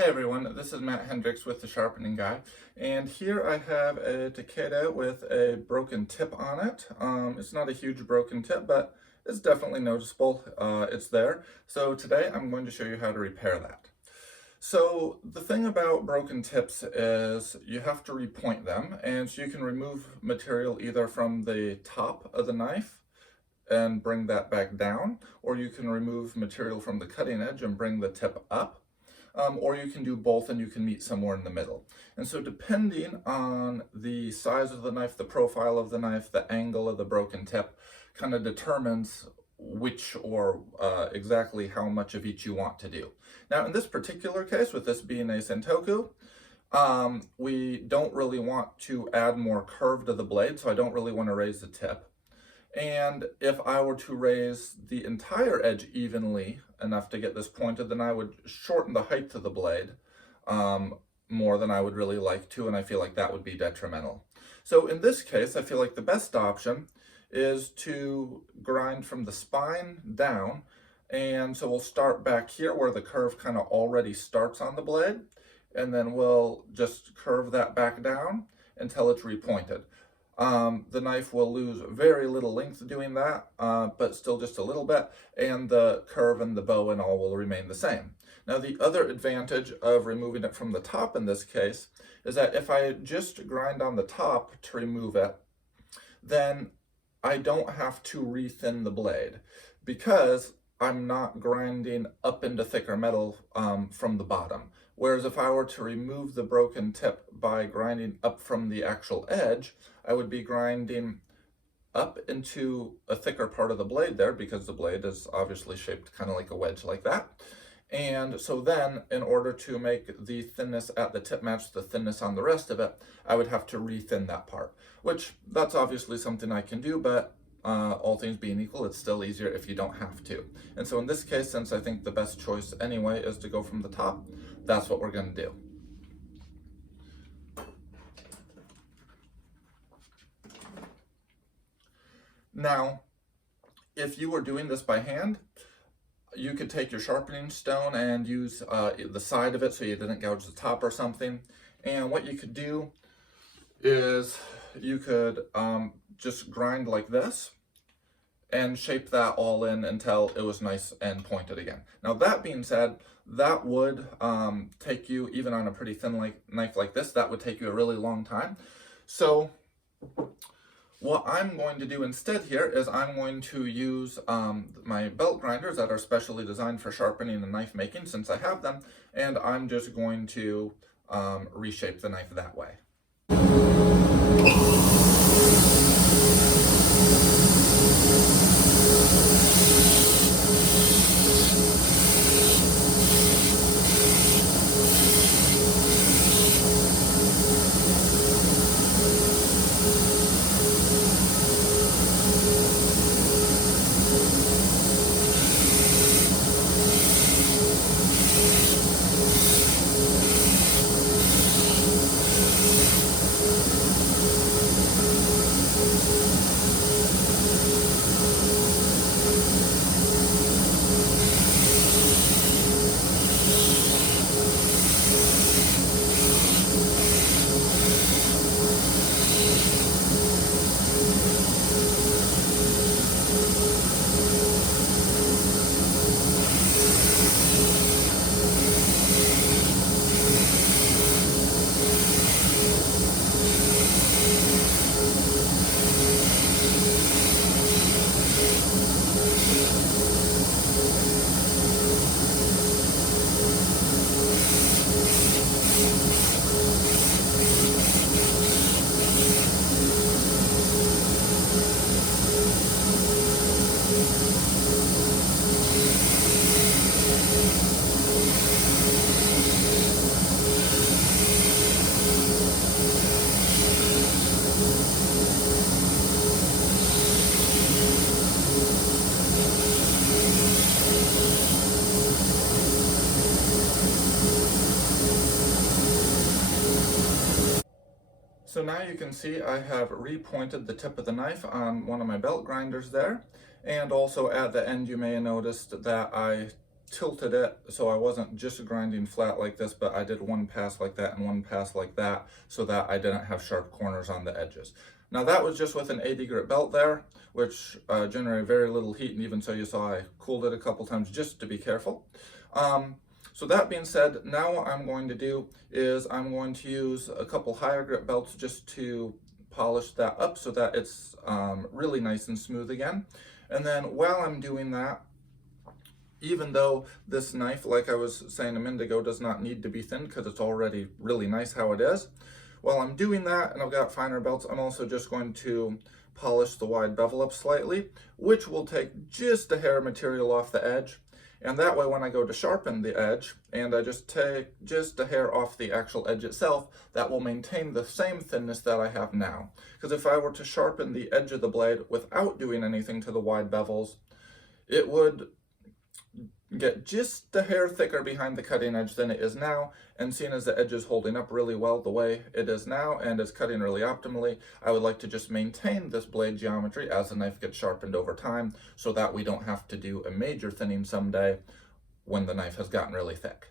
Hey everyone, this is Matt Hendricks with the Sharpening Guy, and here I have a Takeda with a broken tip on it. It's not a huge broken tip, but it's definitely noticeable. It's there. So today I'm going to show you how to repair that. So the thing about broken tips is you have to repoint them, and so you can remove material either from the top of the knife and bring that back down, or you can remove material from the cutting edge and bring the tip up. Or you can do both and you can meet somewhere in the middle. And so depending on the size of the knife, the profile of the knife, the angle of the broken tip kind of determines which or exactly how much of each you want to do. Now in this particular case, with this being a Sentoku, we don't really want to add more curve to the blade, so I don't really want to raise the tip. And if I were to raise the entire edge evenly enough to get this pointed, then I would shorten the height of the blade more than I would really like to, and I feel like that would be detrimental. So in this case, I feel like the best option is to grind from the spine down, and so we'll start back here where the curve kind of already starts on the blade, and then we'll just curve that back down until it's repointed. The knife will lose very little length doing that, but still just a little bit, and the curve and the bow and all will remain the same. Now the other advantage of removing it from the top in this case is that if I just grind on the top to remove it, then I don't have to re-thin the blade because I'm not grinding up into thicker metal from the bottom. Whereas if I were to remove the broken tip by grinding up from the actual edge, I would be grinding up into a thicker part of the blade there because the blade is obviously shaped kind of like a wedge like that. And so then, in order to make the thinness at the tip match the thinness on the rest of it, I would have to re-thin that part, which that's obviously something I can do, but all things being equal, it's still easier if you don't have to. And so in this case, since I think the best choice anyway is to go from the top, that's what we're going to do. Now, if you were doing this by hand, you could take your sharpening stone and use the side of it so you didn't gouge the top or something. And what you could do is you could just grind like this and shape that all in until it was nice and pointed again. Now that being said, that would take you, even on a pretty thin knife like this, that would take you a really long time. So what I'm going to do instead here is I'm going to use my belt grinders that are specially designed for sharpening and knife making, since I have them, and I'm just going to reshape the knife that way. So now you can see I have repointed the tip of the knife on one of my belt grinders there. And also at the end you may have noticed that I tilted it so I wasn't just grinding flat like this, but I did one pass like that and one pass like that so that I didn't have sharp corners on the edges. Now that was just with an 80 grit belt there, which generated very little heat, and even so you saw I cooled it a couple times just to be careful. So that being said, now what I'm going to do is I'm going to use a couple higher grit belts just to polish that up so that it's really nice and smooth again. And then while I'm doing that, even though this knife, like I was saying a minute ago, does not need to be thinned because it's already really nice how it is, while I'm doing that and I've got finer belts, I'm also just going to polish the wide bevel up slightly, which will take just a hair of material off the edge. And that way when I go to sharpen the edge and I just take just a hair off the actual edge itself, that will maintain the same thinness that I have now. Because if I were to sharpen the edge of the blade without doing anything to the wide bevels, it would get just a hair thicker behind the cutting edge than it is now, and seeing as the edge is holding up really well the way it is now and is cutting really optimally, I would like to just maintain this blade geometry as the knife gets sharpened over time so that we don't have to do a major thinning someday when the knife has gotten really thick.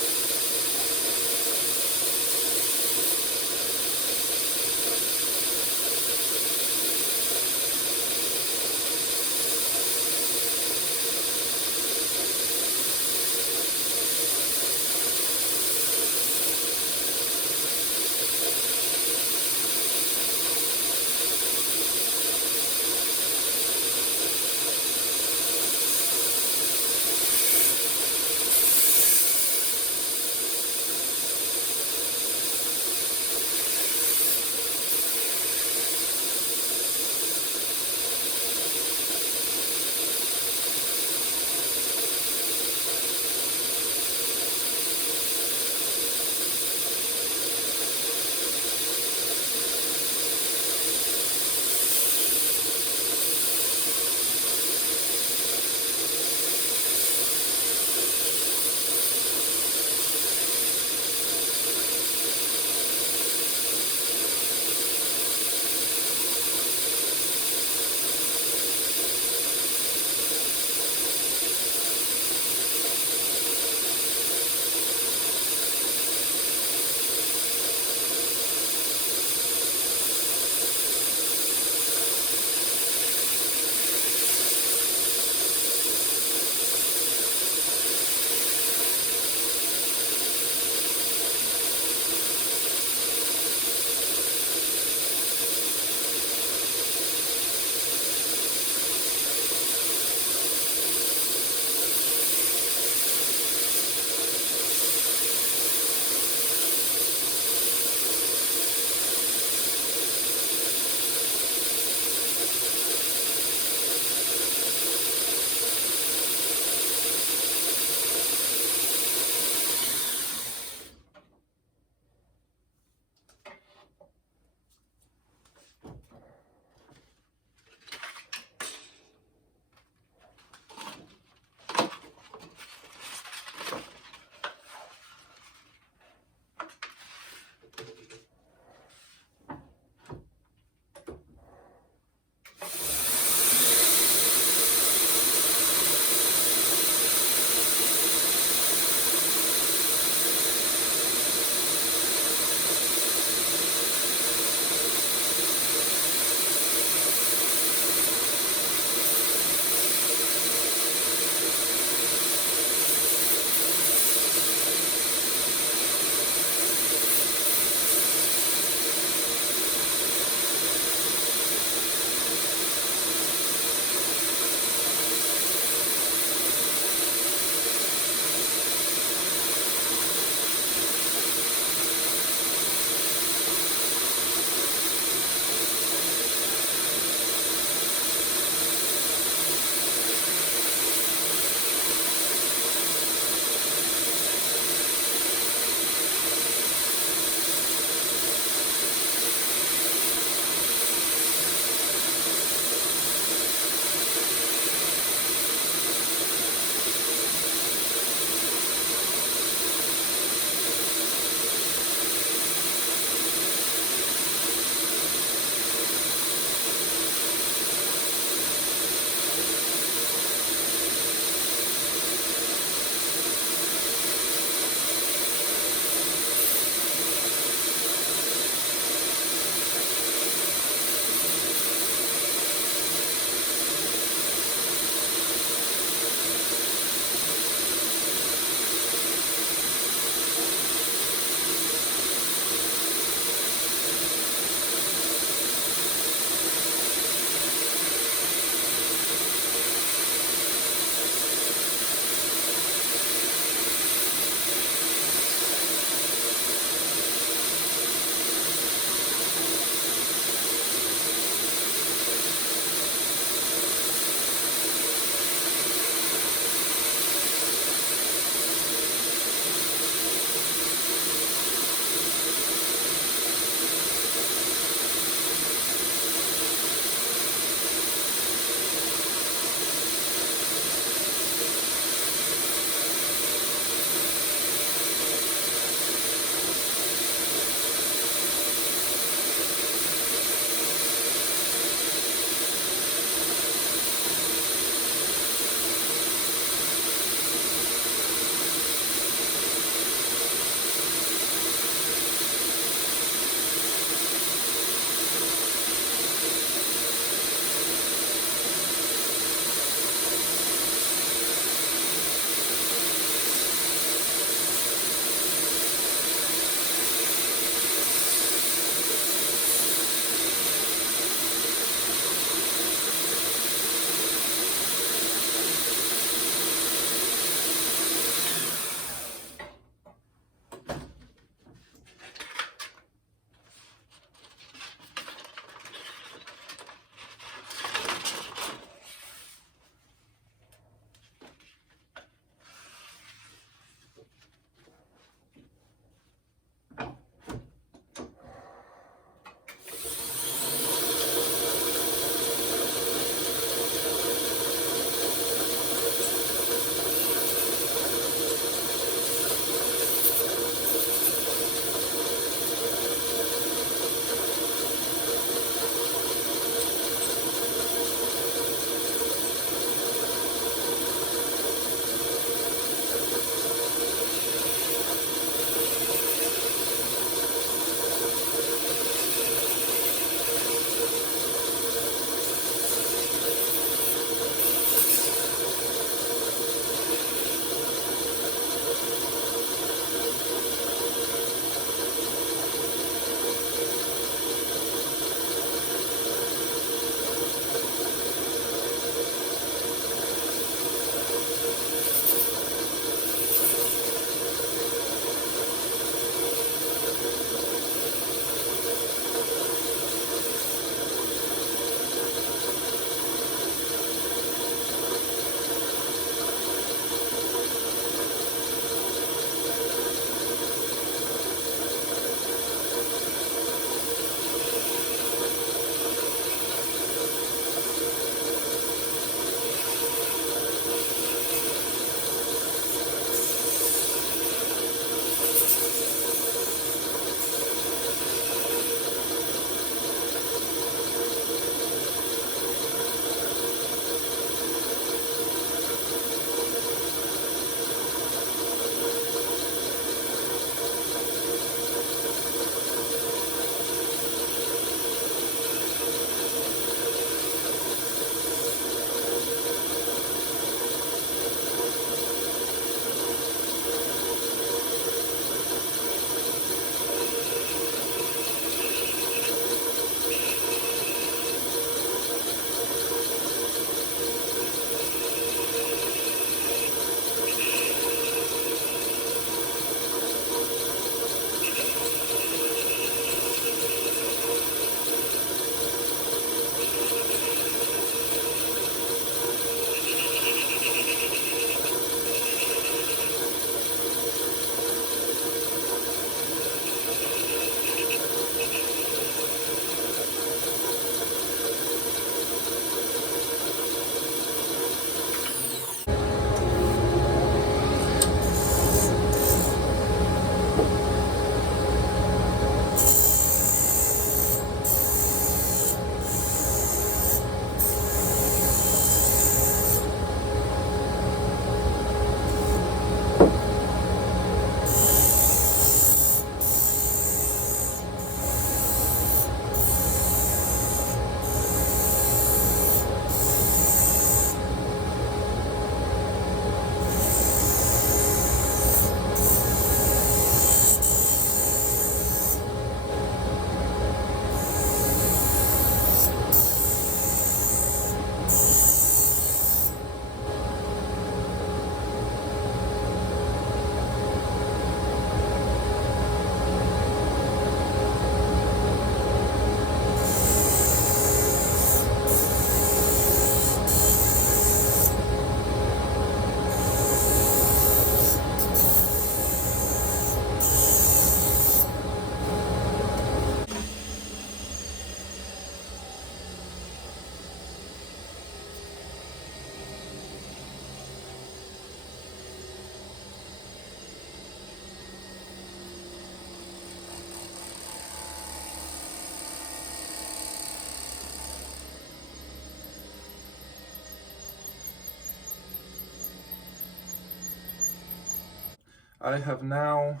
I have now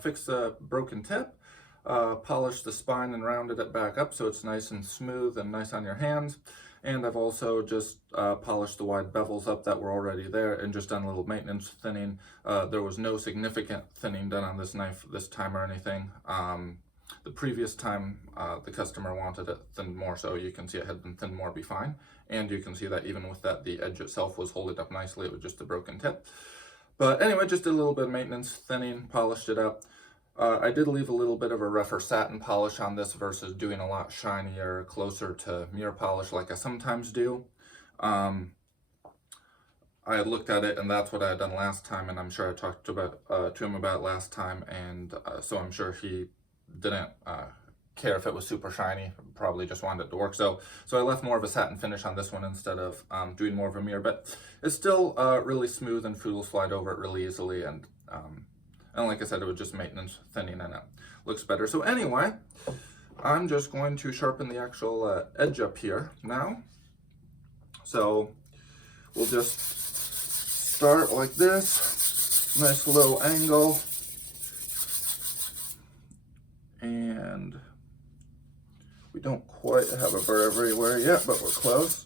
fixed the broken tip, polished the spine and rounded it back up so it's nice and smooth and nice on your hands. And I've also just polished the wide bevels up that were already there and just done a little maintenance thinning. There was no significant thinning done on this knife this time or anything. The previous time the customer wanted it thinned more, so you can see it had been thinned more, be fine. And you can see that even with that, the edge itself was holding up nicely. It was just a broken tip. But anyway, just did a little bit of maintenance, thinning, polished it up. I did leave a little bit of a rougher satin polish on this versus doing a lot shinier, closer to mirror polish like I sometimes do. I had looked at it and that's what I had done last time, and I'm sure I talked about to him about it last time, and so I'm sure he didn't care if it was super shiny, probably just wanted it to work. So I left more of a satin finish on this one instead of doing more of a mirror, but it's still really smooth and food will slide over it really easily, and like I said, it was just maintenance thinning and it looks better. So anyway, I'm just going to sharpen the actual edge up here now. So we'll just start like this, nice low angle, and we don't quite have a burr everywhere yet, but we're close.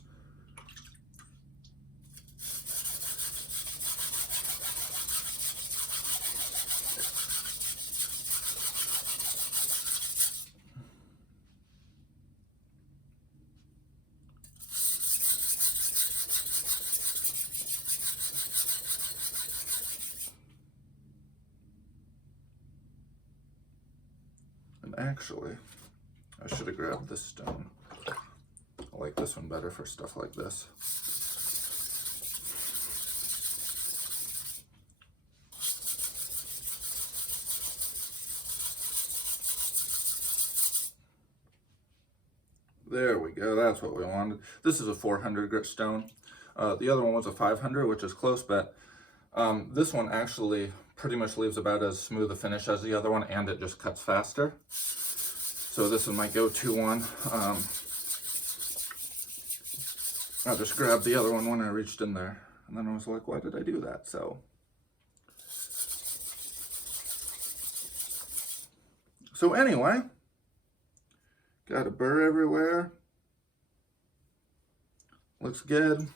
And actually, I should have grabbed this stone. I like this one better for stuff like this. There we go, that's what we wanted. This is a 400 grit stone. The other one was a 500, which is close, but this one actually pretty much leaves about as smooth a finish as the other one, and it just cuts faster. So this is my go-to one. I just grabbed the other one when I reached in there, and then I was like, why did I do that? So anyway, got a burr everywhere. Looks good.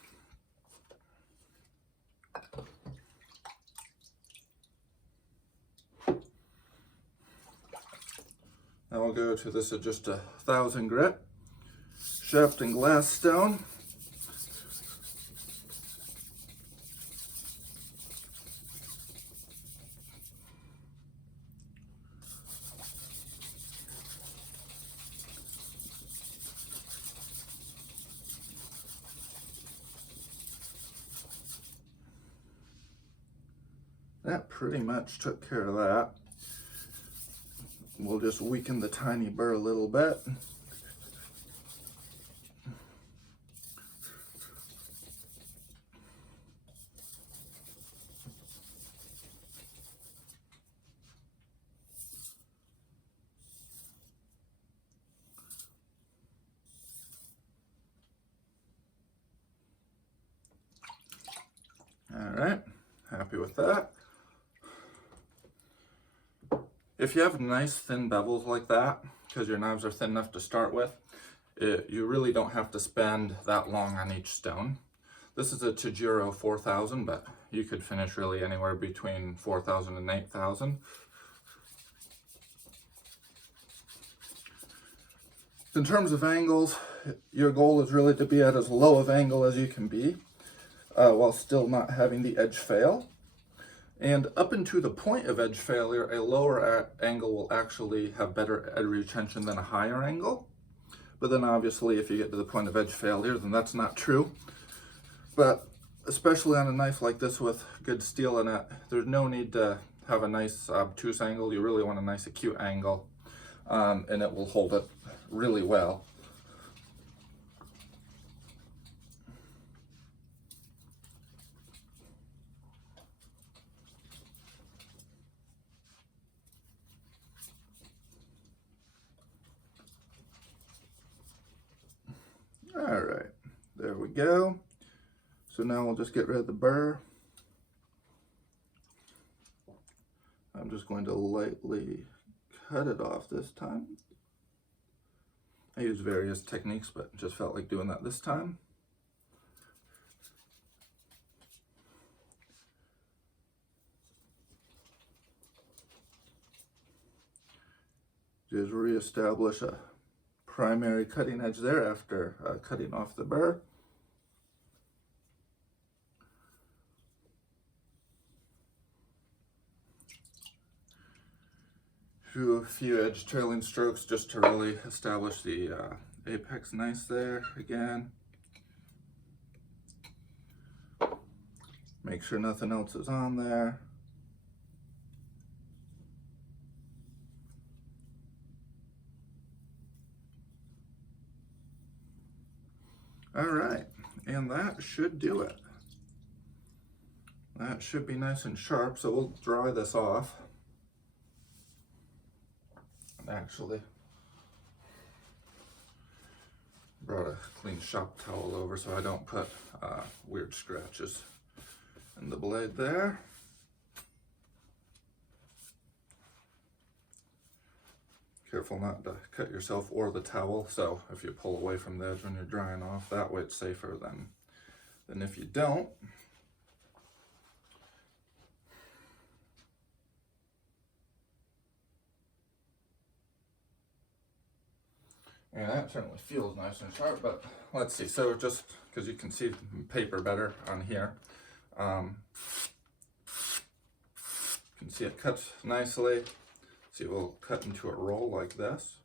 Now we'll go to this at just 1,000 grit, Sharpening glass stone. That pretty much took care of that. We'll just weaken the tiny burr a little bit. All right, happy with that. If you have nice thin bevels like that, because your knives are thin enough to start with, you really don't have to spend that long on each stone. This is a Tajiro 4000, but you could finish really anywhere between 4,000 and 8,000. In terms of angles, your goal is really to be at as low of angle as you can be, while still not having the edge fail. And up into the point of edge failure, a lower angle will actually have better edge retention than a higher angle. But then obviously if you get to the point of edge failure, then that's not true. But especially on a knife like this with good steel in it, there's no need to have a nice obtuse angle. You really want a nice acute angle, and it will hold it really well. All right, there we go. So now we'll just get rid of the burr. I'm just going to lightly cut it off this time. I use various techniques, but just felt like doing that this time. Just reestablish a primary cutting edge there after cutting off the burr. Do a few edge trailing strokes just to really establish the apex nice there again. Make sure nothing else is on there. All right, and that should do it. That should be nice and sharp, so we'll dry this off. Actually, brought a clean shop towel over so I don't put weird scratches in the blade there. Careful not to cut yourself or the towel, so if you pull away from the edge when you're drying off, that way it's safer than if you don't. Yeah, that certainly feels nice and sharp, but let's see. So just because you can see paper better on here, you can see it cuts nicely. See, we'll cut into a roll like this.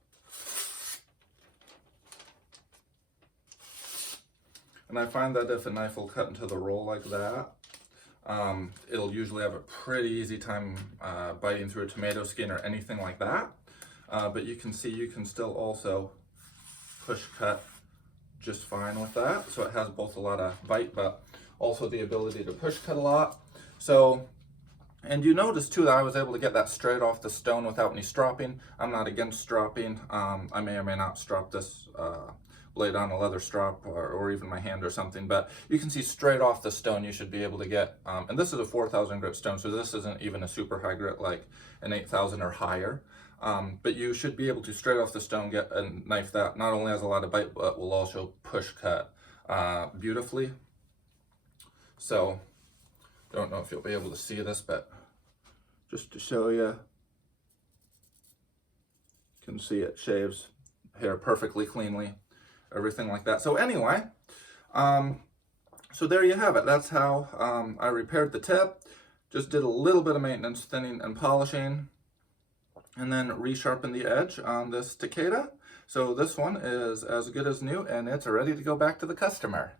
And I find that if a knife will cut into the roll like that, it'll usually have a pretty easy time biting through a tomato skin or anything like that. But you can see you can still also push cut just fine with that. So it has both a lot of bite, but also the ability to push cut a lot. So, and you notice too that I was able to get that straight off the stone without any stropping. I'm not against stropping. I may or may not strop this blade on a leather strop or even my hand or something, but you can see straight off the stone you should be able to get, and this is a 4,000 grit stone, so this isn't even a super high grit like an 8,000 or higher. But you should be able to straight off the stone get a knife that not only has a lot of bite, but will also push cut beautifully. So, don't know if you'll be able to see this, but just to show you, you can see it shaves hair perfectly cleanly, everything like that. So anyway, so there you have it. That's how I repaired the tip. Just did a little bit of maintenance, thinning and polishing, and then resharpen the edge on this Takeda. So this one is as good as new, and it's ready to go back to the customer.